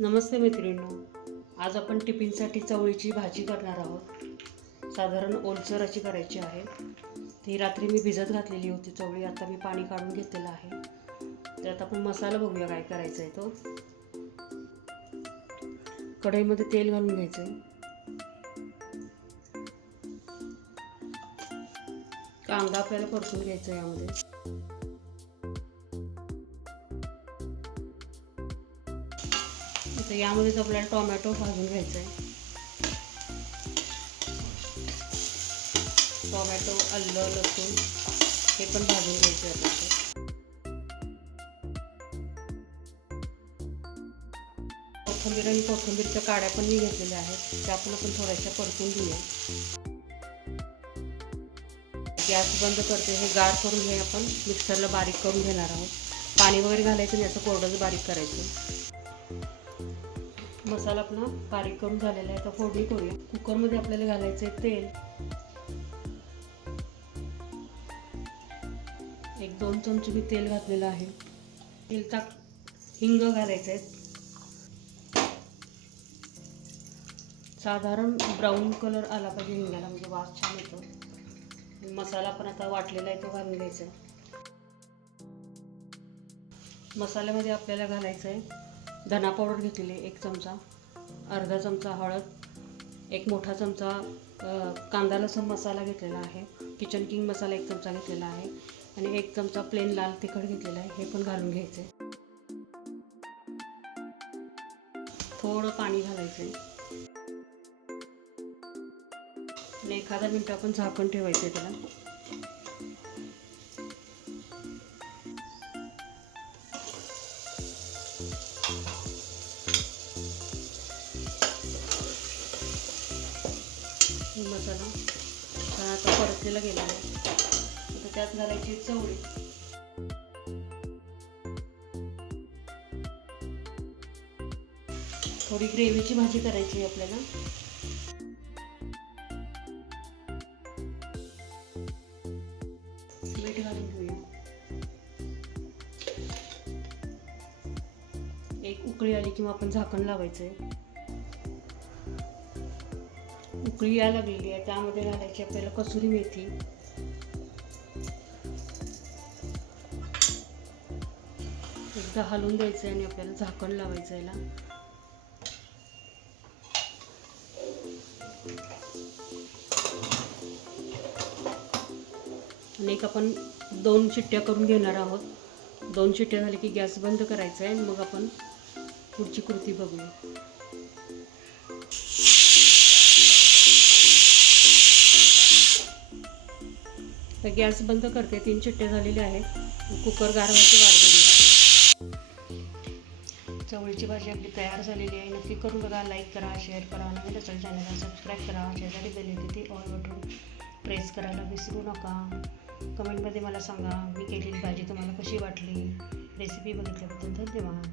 नमस्ते मैत्रिणींनो आज आपण टिफिनसाठी चवळीची भाजी करणार आहोत. साधारण ओलसर अशी करायची आहे. ती रात्री मी भिजत घातलेली होती चवळी. आता मी पाणी काढून घेतलेलं आहे. त्यात आपण मसाला बघूया काय करायचा आहे तो. कढईमध्ये तेल घालून घ्यायचं आहे. कांदा आपल्याला परतून घ्यायचा आहे यामध्ये. आता यामध्येच आपल्याला टोमॅटो भाजून घ्यायचा आहे टोमॅटो आलं लसूण हे पण भाजून घ्यायचं आहे आपल्याला. कोथिंबीर आणि कोथिंबीरच्या काड्या पण मी घेतलेल्या आहेत. त्या पण आपण थोड्याशा परतून घेऊया. गॅस बंद करते हे गार करून हे आपण. मिक्सरला बारीक करून घेणार आहोत. पाणी वगैरे घालायचं नाही असं कोरडंच बारीक करायचं. मसाला आपला बारीक करून झालेला आहे. तर फोडणी करूया. कुकरमध्ये आपल्याला घालायचं आहे तेल. एक दोन चमचे मी तेल घातलेलं आहे. तेल टाक हिंग घालायचं आहे. साधारण ब्राऊन कलर आला पाहिजे हिंगाला म्हणजे वास छान येतो. मसाला पण आता वाटलेला आहे तो घालून घ्यायचा मसाल्यामध्ये आपल्याला घालायचं आहे. धना पावडर घेतलेली आहे एक चमचा अर्धा चमचा हळद एक मोठा चमचा कांदा लसूण मसाला घेतलेला आहे किचन किंग मसाला एक चमचा घेतलेला आहे आणि एक चमचा प्लेन लाल तिखट घेतलेला आहे हे पण घालून घ्यायचं. आहे थोडं पाणी घालायचं. आहे आणि एखादा मिनटं आपण झाकण ठेवायचं आहे त्याला. मसाला. हा आता परतलेला गेला आहे. आता त्यात घालायची चवळी. थोडी ग्रेव्हीची भाजी करायची आहे आपल्याला. मीठ घालून घेऊया. एक उकळी आली किंवा आपण झाकण लावायचं आहे उकळी या लागलेली आहे त्यामध्ये घालायची आपल्याला कसुरी मेथी. एकदा हलवून द्यायचं आहे आणि आपल्याला झाकण लावायचं याला आणि एक आपण दोन चिट्ट्या करून घेणार आहोत. दोन चिट्ट्या झाल्या की गॅस बंद करायचा आहे मग आपण पुढची कृती बघूया. आता गॅस बंद करते तीन चिट्ट्या झालेल्या आहेत. कुकर गारवायची वाढलेली चवळीची भाजी आपली तयार झालेली आहे. नक्की करून बघा लाईक करा शेअर करा नवीन असेल चॅनलला सबस्क्राईब करा. शेजारी बेल येते ती ऑल बटन प्रेस करायला विसरू नका. कमेंटमध्ये मला सांगा मी केलेली भाजी तुम्हाला कशी वाटली? रेसिपी बघितल्याबद्दल धन्यवाद.